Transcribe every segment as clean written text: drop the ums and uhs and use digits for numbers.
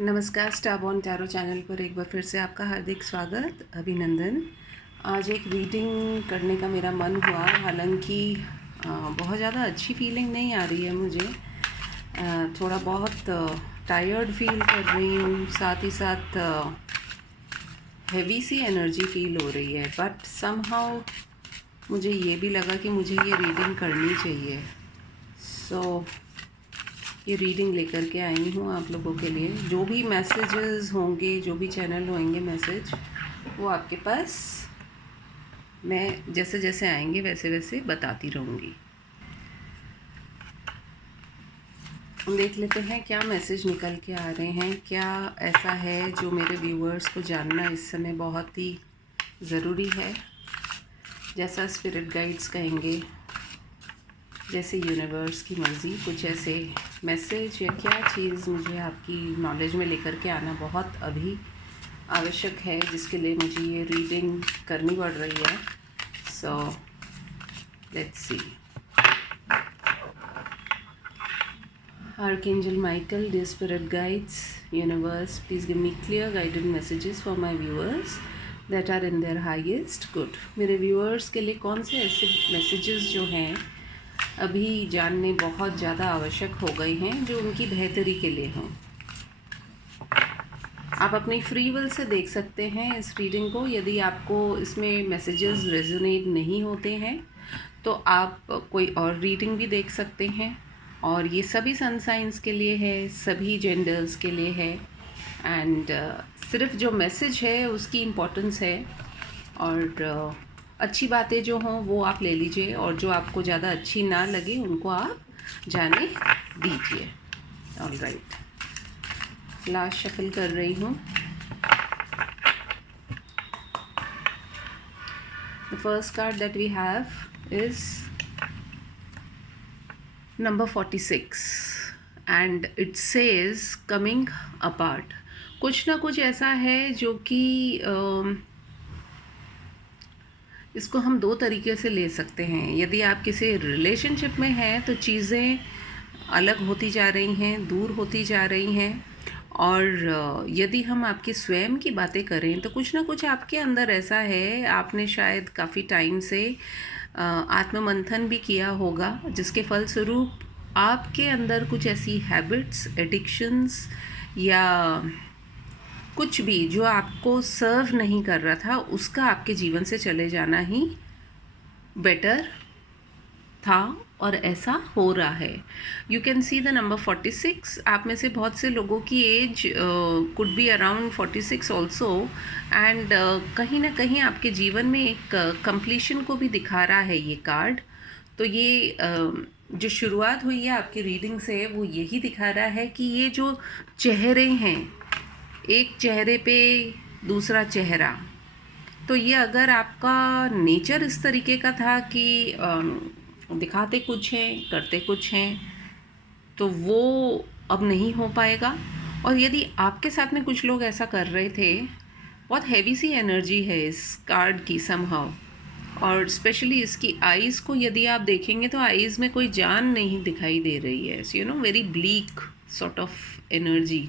नमस्कार, स्टारबॉर्न tarot channel पर एक बार फिर से आपका हार्दिक स्वागत, अभिनंदन। आज एक रीडिंग करने का मेरा मन हुआ, हालांकि बहुत ज़्यादा अच्छी फीलिंग नहीं आ रही है मुझे। थोड़ा बहुत टायर्ड फील कर रही हूँ, साथ ही साथ हैवी सी एनर्जी फील हो रही है, बट समहाउ मुझे ये भी लगा कि मुझे ये रीडिंग करनी चाहिए। सो ये रीडिंग लेकर के आई हूँ आप लोगों के लिए। जो भी मैसेजेस होंगे, जो भी चैनल होंगे मैसेज, वो आपके पास मैं जैसे जैसे आएंगे वैसे वैसे बताती रहूँगी। देख लेते हैं क्या मैसेज निकल के आ रहे हैं, क्या ऐसा है जो मेरे व्यूअर्स को जानना इस समय बहुत ही ज़रूरी है। जैसा स्पिरिट गाइड्स कहेंगे, जैसे यूनिवर्स की मर्ज़ी, कुछ ऐसे मैसेज या क्या चीज़ मुझे आपकी नॉलेज में लेकर के आना बहुत अभी आवश्यक है, जिसके लिए मुझे ये रीडिंग करनी पड़ रही है। So let's see. Archangel Michael, dear spirit guides, universe, please give me clear guided messages for my viewers that are in their highest good. मेरे viewers के लिए कौन से ऐसे messages जो हैं अभी जानने बहुत ज़्यादा आवश्यक हो गए हैं, जो उनकी बेहतरी के लिए हों। आप अपनी फ्री विल से देख सकते हैं इस रीडिंग को। यदि आपको इसमें मैसेजेस रेजोनेट नहीं होते हैं तो आप कोई और रीडिंग भी देख सकते हैं, और ये सभी सन साइंस के लिए है, सभी जेंडर्स के लिए है। एंड सिर्फ जो मैसेज है उसकी इम्पोर्टेंस है, और अच्छी बातें जो हों वो आप ले लीजिए, और जो आपको ज़्यादा अच्छी ना लगे उनको आप जाने दीजिए। ऑलराइट, लास्ट शफल कर रही हूँ। The first card that we have is number 46 and it says coming apart. कुछ ना कुछ ऐसा है जो कि इसको हम दो तरीके से ले सकते हैं। यदि आप किसी रिलेशनशिप में हैं तो चीज़ें अलग होती जा रही हैं, दूर होती जा रही हैं, और यदि हम आपकी स्वयं की बातें करें तो कुछ ना कुछ आपके अंदर ऐसा है, आपने शायद काफ़ी टाइम से आत्ममंथन भी किया होगा, जिसके फलस्वरूप आपके अंदर कुछ ऐसी हैबिट्स, एडिक्शंस या कुछ भी जो आपको सर्व नहीं कर रहा था, उसका आपके जीवन से चले जाना ही बेटर था, और ऐसा हो रहा है। You can see the number 46। आप में से बहुत से लोगों की age could be around 46 also, and कहीं ना कहीं आपके जीवन में एक कंप्लीशन को भी दिखा रहा है ये कार्ड। तो ये जो शुरुआत हुई है आपकी रीडिंग से, वो यही दिखा रहा है कि ये जो चेहरे हैं, एक चेहरे पे दूसरा चेहरा, तो ये अगर आपका नेचर इस तरीके का था कि दिखाते कुछ हैं करते कुछ हैं, तो वो अब नहीं हो पाएगा। और यदि आपके साथ में कुछ लोग ऐसा कर रहे थे, बहुत हैवी सी एनर्जी है इस कार्ड की समहाउ, और स्पेशली इसकी आईज़ को यदि आप देखेंगे तो आईज़ में कोई जान नहीं दिखाई दे रही है। You know, very bleak sort of energy,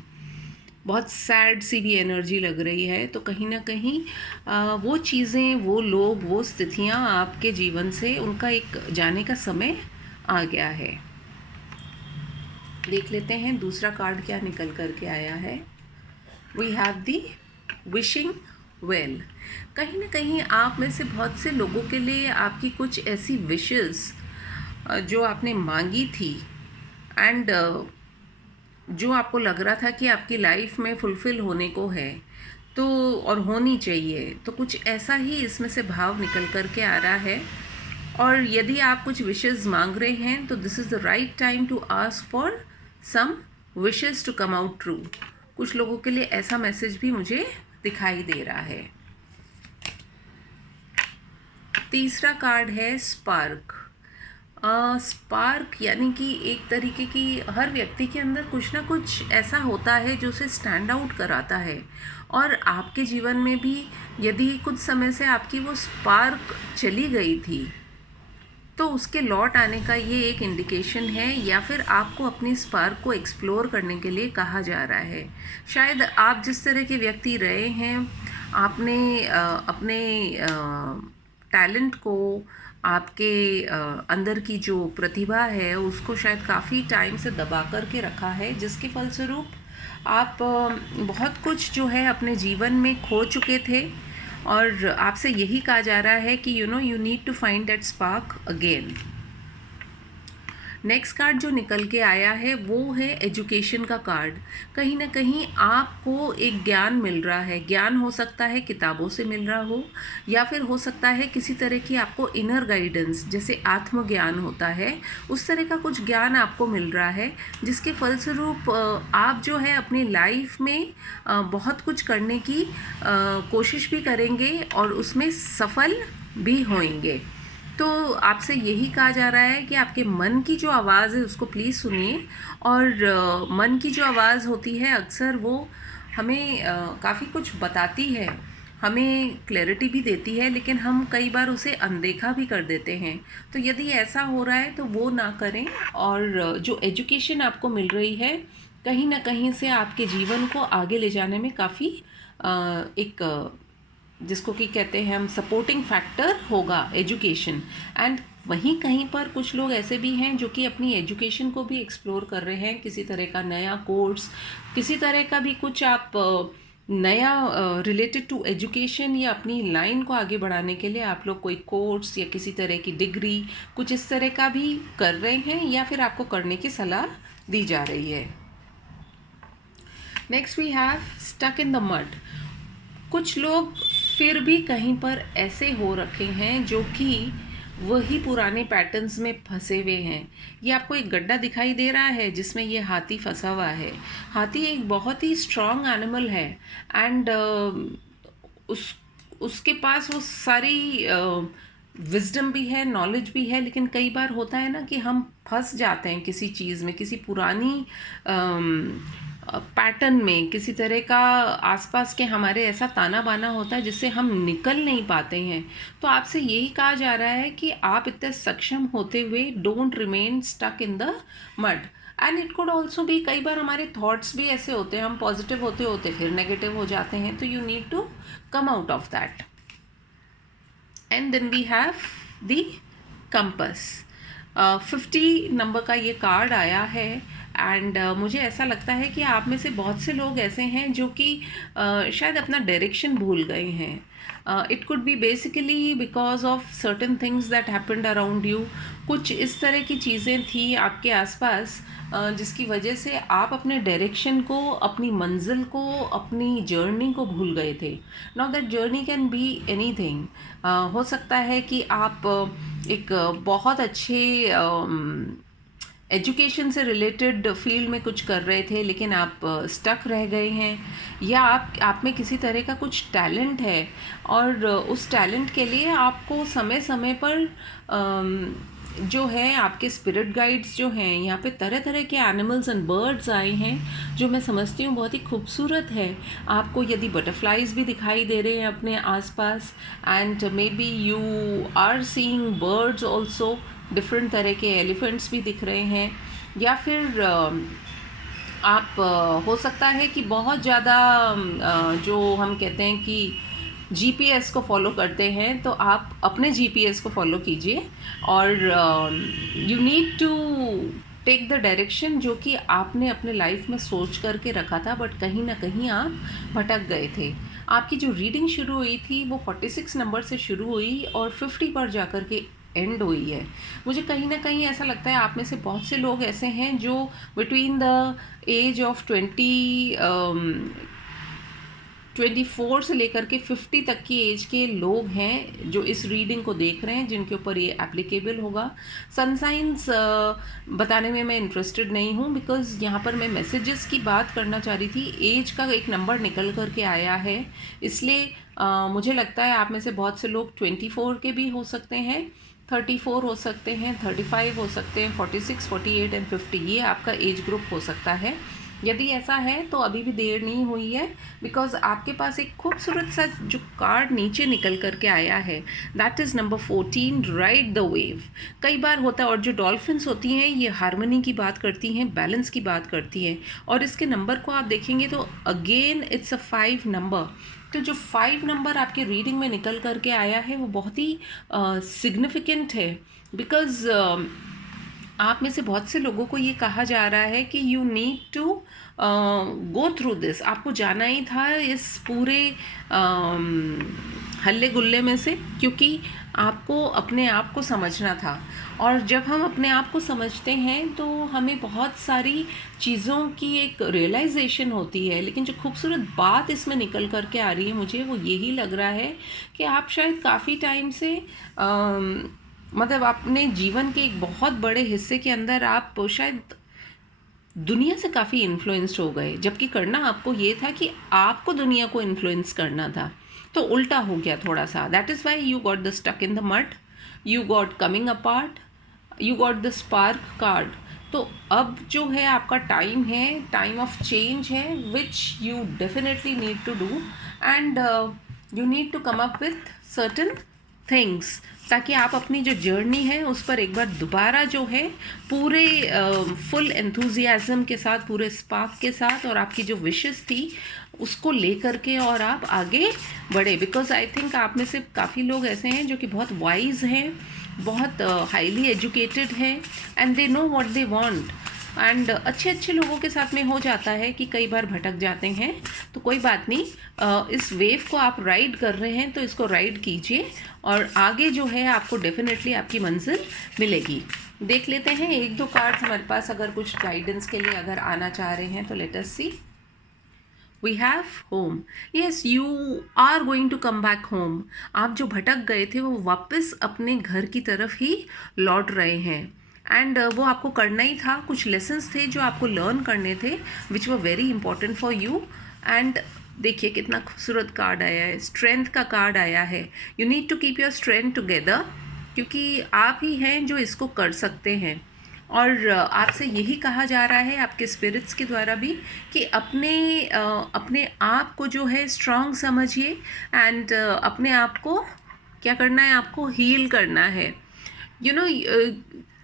बहुत सैड सी भी एनर्जी लग रही है। तो कहीं ना कहीं वो चीज़ें, वो लोग, वो स्थितियाँ आपके जीवन से उनका एक जाने का समय आ गया है। देख लेते हैं दूसरा कार्ड क्या निकल कर के आया है। We have the wishing well. कहीं ना कहीं आप में से बहुत से लोगों के लिए आपकी कुछ ऐसी विशेस जो आपने मांगी थी, एंड जो आपको लग रहा था कि आपकी लाइफ में फुलफ़िल होने को है, तो और होनी चाहिए, तो कुछ ऐसा ही इसमें से भाव निकल कर के आ रहा है। और यदि आप कुछ विशेस मांग रहे हैं तो this is the right time to ask for some wishes to come out true. कुछ लोगों के लिए ऐसा मैसेज भी मुझे दिखाई दे रहा है। तीसरा कार्ड है स्पार्क। स्पार्क यानी कि एक तरीके की, हर व्यक्ति के अंदर कुछ ना कुछ ऐसा होता है जो उसे स्टैंड आउट कराता है, और आपके जीवन में भी यदि कुछ समय से आपकी वो स्पार्क चली गई थी, तो उसके लौट आने का ये एक इंडिकेशन है, या फिर आपको अपनी स्पार्क को एक्सप्लोर करने के लिए कहा जा रहा है। शायद आप जिस तरह के व्यक्ति रहे हैं, आपने अपने टैलेंट को, आपके अंदर की जो प्रतिभा है उसको शायद काफ़ी टाइम से दबा कर के रखा है, जिसके फलस्वरूप आप बहुत कुछ जो है अपने जीवन में खो चुके थे, और आपसे यही कहा जा रहा है कि you need to find that spark again. Next card जो निकल के आया है वो है एजुकेशन का कार्ड। कहीं ना कहीं आपको एक ज्ञान मिल रहा है। ज्ञान हो सकता है किताबों से मिल रहा हो, या फिर हो सकता है किसी तरह की आपको इनर गाइडेंस, जैसे आत्मज्ञान होता है, उस तरह का कुछ ज्ञान आपको मिल रहा है, जिसके फलस्वरूप आप जो है अपनी लाइफ में बहुत कुछ करने की कोशिश भी करेंगे और उसमें सफल भी होंगे। तो आपसे यही कहा जा रहा है कि आपके मन की जो आवाज़ है उसको प्लीज़ सुनिए। और मन की जो आवाज़ होती है अक्सर वो हमें काफ़ी कुछ बताती है, हमें क्लैरिटी भी देती है, लेकिन हम कई बार उसे अनदेखा भी कर देते हैं। तो यदि ऐसा हो रहा है तो वो ना करें, और जो एजुकेशन आपको मिल रही है कहीं ना कहीं से आपके जीवन को आगे ले जाने में काफ़ी एक जिसको कि कहते हैं हम सपोर्टिंग फैक्टर होगा एजुकेशन। एंड वहीं कहीं पर कुछ लोग ऐसे भी हैं जो कि अपनी एजुकेशन को भी एक्सप्लोर कर रहे हैं, किसी तरह का नया कोर्स, किसी तरह का भी कुछ आप नया रिलेटेड टू एजुकेशन या अपनी लाइन को आगे बढ़ाने के लिए आप लोग कोई कोर्स या किसी तरह की डिग्री कुछ इस तरह का भी कर रहे हैं, या फिर आपको करने की सलाह दी जा रही है। Next we have stuck in the mud. कुछ लोग फिर भी कहीं पर ऐसे हो रखे हैं जो कि वही पुराने पैटर्न्स में फंसे हुए हैं। ये आपको एक गड्ढा दिखाई दे रहा है जिसमें ये हाथी फंसा हुआ है। हाथी एक बहुत ही स्ट्रॉन्ग एनिमल है, एंड उसके पास वो सारी विजडम भी है, नॉलेज भी है, लेकिन कई बार होता है ना कि हम फंस जाते हैं किसी चीज़ में, किसी पुरानी पैटर्न में, किसी तरह का आसपास के हमारे ऐसा ताना बाना होता है जिससे हम निकल नहीं पाते हैं। तो आपसे यही कहा जा रहा है कि आप इतने सक्षम होते हुए don't remain stuck in the mud. And it could also भी, कई बार हमारे थॉट्स भी ऐसे होते हैं, हम पॉजिटिव होते होते फिर नेगेटिव हो जाते हैं, तो you need to come out of that. And then we have the compass. 50 number का ये कार्ड आया है, एंड मुझे ऐसा लगता है कि आप में से बहुत से लोग ऐसे हैं जो कि शायद अपना डायरेक्शन भूल गए हैं। It could be basically because of certain things that happened around you. कुछ इस तरह की चीज़ें थी आपके आसपास जिसकी वजह से आप अपने डायरेक्शन को, अपनी मंजिल को, अपनी जर्नी को भूल गए थे। Now that journey can be anything. हो सकता है कि आप एक बहुत अच्छे एजुकेशन से रिलेटेड फील्ड में कुछ कर रहे थे, लेकिन आप स्टक रह गए हैं, या आप में किसी तरह का कुछ टैलेंट है, और उस टैलेंट के लिए आपको समय समय पर जो है आपके स्पिरिट गाइड्स जो हैं, यहाँ पे तरह तरह के एनिमल्स एंड बर्ड्स आए हैं जो मैं समझती हूँ बहुत ही खूबसूरत है। आपको यदि बटरफ्लाइज भी दिखाई दे रहे हैं अपने आसपास, and maybe you are seeing birds also, different तरह के एलिफेंट्स भी दिख रहे हैं, या फिर आप हो सकता है कि बहुत ज़्यादा जो हम कहते हैं कि जीपीएस को फॉलो करते हैं, तो आप अपने जीपीएस को फॉलो कीजिए, और you need to take the direction जो कि आपने अपने लाइफ में सोच करके रखा था, बट कहीं ना कहीं आप भटक गए थे। आपकी जो रीडिंग शुरू हुई थी वो 46 नंबर से शुरू हुई और 50 पर जाकर के एंड हुई है। मुझे कहीं ना कहीं ऐसा लगता है आप में से बहुत से लोग ऐसे हैं जो बिटवीन द एज ऑफ 24 से लेकर के 50 तक की एज के लोग हैं जो इस रीडिंग को देख रहे हैं, जिनके ऊपर ये एप्लीकेबल होगा। सन साइंस बताने में मैं इंटरेस्टेड नहीं हूँ, बिकॉज़ यहाँ पर मैं मैसेजेस की बात करना चाह रही थी। एज का एक नंबर निकल करके आया है, इसलिए मुझे लगता है आप में से बहुत से लोग 24 के भी हो सकते हैं, 34 हो सकते हैं, 35 हो सकते हैं, 46, 48 एंड 50, ये आपका एज ग्रुप हो सकता है। यदि ऐसा है तो अभी भी देर नहीं हुई है, बिकॉज आपके पास एक खूबसूरत सा जो कार्ड नीचे निकल करके आया है, that is number 14, ride the wave. कई बार होता है, और जो डॉल्फिन्स होती हैं ये हारमोनी की बात करती हैं, बैलेंस की बात करती हैं, और इसके नंबर को आप देखेंगे तो अगेन इट्स अ 5 नंबर। तो जो 5 नंबर आपके रीडिंग में निकल करके आया है वो बहुत ही सिग्निफिकेंट है, बिकॉज आप में से बहुत से लोगों को ये कहा जा रहा है कि you need to go through this, आपको जाना ही था इस पूरे हल्ले गुल्ले में से, क्योंकि आपको अपने आप को समझना था। और जब हम अपने आप को समझते हैं तो हमें बहुत सारी चीज़ों की एक रियलाइजेशन होती है। लेकिन जो खूबसूरत बात इसमें निकल करके आ रही है, मुझे वो यही लग रहा है कि आप शायद काफ़ी टाइम से मतलब अपने जीवन के एक बहुत बड़े हिस्से के अंदर आप शायद दुनिया से काफ़ी इन्फ्लुएंस्ड हो गए, जबकि करना आपको ये था कि आपको दुनिया को इन्फ्लुएंस करना था, तो उल्टा हो गया थोड़ा सा। That is why you got the stuck in the mud, you got coming apart, you got the spark card. तो अब जो है आपका टाइम है, टाइम ऑफ चेंज है, which you definitely need to do, and you need to come up with certain things, ताकि आप अपनी जो जर्नी है उस पर एक बार दोबारा जो है पूरे फुल एंथुजियाज्म के साथ, पूरे स्पार्क के साथ, और आपकी जो विशेस थी उसको लेकर के और आप आगे बढ़े। बिकॉज आई थिंक आप में से काफ़ी लोग ऐसे हैं जो कि बहुत वाइज हैं, बहुत हाईली एजुकेटेड हैं, and they know what they want. And अच्छे लोगों के साथ में हो जाता है कि कई बार भटक जाते हैं, तो कोई बात नहीं, इस वेव को आप राइड कर रहे हैं तो इसको राइड कीजिए, और आगे जो है आपको डेफिनेटली आपकी मंजिल मिलेगी। देख लेते हैं एक दो कार्ड्स हमारे पास, अगर कुछ गाइडेंस के लिए अगर आना चाह रहे हैं तो let us see. We have home, yes you are going to come back home. आप जो भटक गए थे वो वापस अपने घर की तरफ ही लौट रहे हैं, एंड वो आपको करना ही था। कुछ लेसन्स थे जो आपको लर्न करने थे, which were very important for you. And देखिए कितना खूबसूरत कार्ड आया है, स्ट्रेंथ का कार्ड आया है। You need to keep your strength together, क्योंकि आप ही हैं जो इसको कर सकते हैं। और आपसे यही कहा जा रहा है आपके स्पिरिट्स के द्वारा भी कि अपने आप को जो है स्ट्रांग समझिए, एंड अपने आप को क्या करना है, आपको हील करना है। यू नो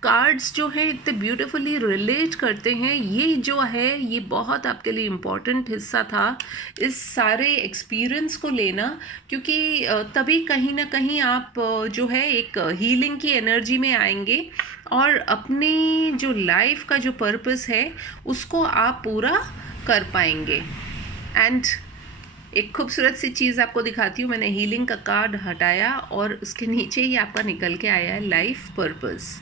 कार्ड्स जो हैं इतने ब्यूटीफुली रिलेट करते हैं, ये जो है ये बहुत आपके लिए इम्पॉर्टेंट हिस्सा था इस सारे एक्सपीरियंस को लेना, क्योंकि तभी कहीं ना कहीं आप जो है एक हीलिंग की एनर्जी में आएंगे, और अपनी जो लाइफ का जो पर्पस है उसको आप पूरा कर पाएंगे। एंड एक खूबसूरत सी चीज़ आपको दिखाती हूँ, मैंने हीलिंग का कार्ड हटाया और उसके नीचे ही आपका निकल के आया है life purpose.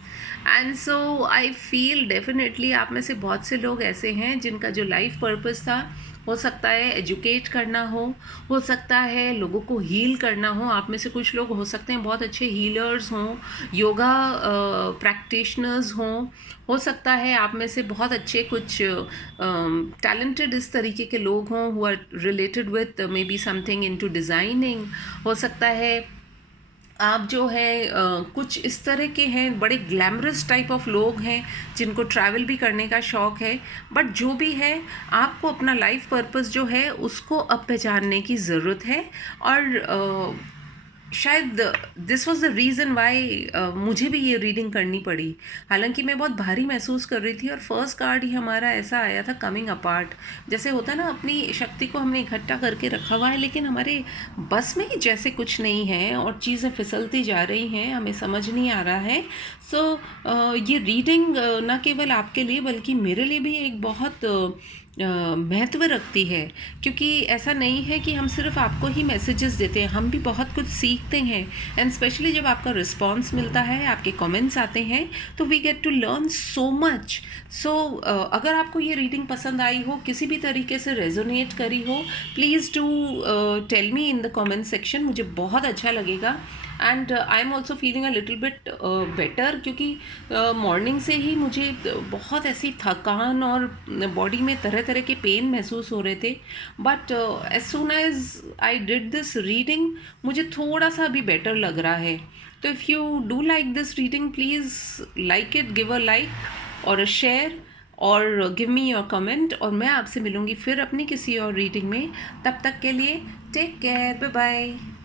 And so I feel definitely आप में से बहुत से लोग ऐसे हैं जिनका जो लाइफ पर्पस था, हो सकता है एजुकेट करना हो सकता है लोगों को हील करना हो। आप में से कुछ लोग हो सकते हैं बहुत अच्छे हीलर्स हों, योगा प्रैक्टिशनर्स हों, हो सकता है आप में से बहुत अच्छे कुछ टैलेंटेड इस तरीके के लोग हों who are related with maybe something into designing. हो सकता है आप जो है कुछ इस तरह के हैं, बड़े ग्लैमरस टाइप ऑफ लोग हैं जिनको ट्रैवल भी करने का शौक़ है। बट जो भी है, आपको अपना लाइफ पर्पस जो है उसको अब पहचानने की ज़रूरत है। और शायद this was the reason why मुझे भी ये रीडिंग करनी पड़ी। हालांकि मैं बहुत भारी महसूस कर रही थी, और फर्स्ट कार्ड ही हमारा ऐसा आया था, कमिंग अपार्ट। जैसे होता है ना, अपनी शक्ति को हमने इकट्ठा करके रखा हुआ है, लेकिन हमारे बस में ही जैसे कुछ नहीं है और चीज़ें फिसलती जा रही हैं, हमें समझ नहीं आ रहा है। सो ये रीडिंग न केवल आपके लिए बल्कि मेरे लिए भी एक बहुत महत्व रखती है, क्योंकि ऐसा नहीं है कि हम सिर्फ आपको ही मैसेजेस देते हैं, हम भी बहुत कुछ सीखते हैं। एंड स्पेशली जब आपका रिस्पांस मिलता है, आपके कमेंट्स आते हैं, तो we get to learn so much. So अगर आपको ये रीडिंग पसंद आई हो, किसी भी तरीके से रेजोनेट करी हो, please do tell me in the comment section, मुझे बहुत अच्छा लगेगा। And I am also feeling a little bit better, क्योंकि मॉर्निंग से ही मुझे बहुत ऐसी थकान और बॉडी में तरह तरह के पेन महसूस हो रहे थे। But as soon as I did this reading, मुझे थोड़ा सा अभी बेटर लग रहा है। तो if you do like this reading, please like it, give a like और अ शेयर, और गिव मी योर कमेंट, और मैं आपसे मिलूँगी फिर अपनी किसी और रीडिंग में। तब तक के लिए टेक केयर, बाय बाय।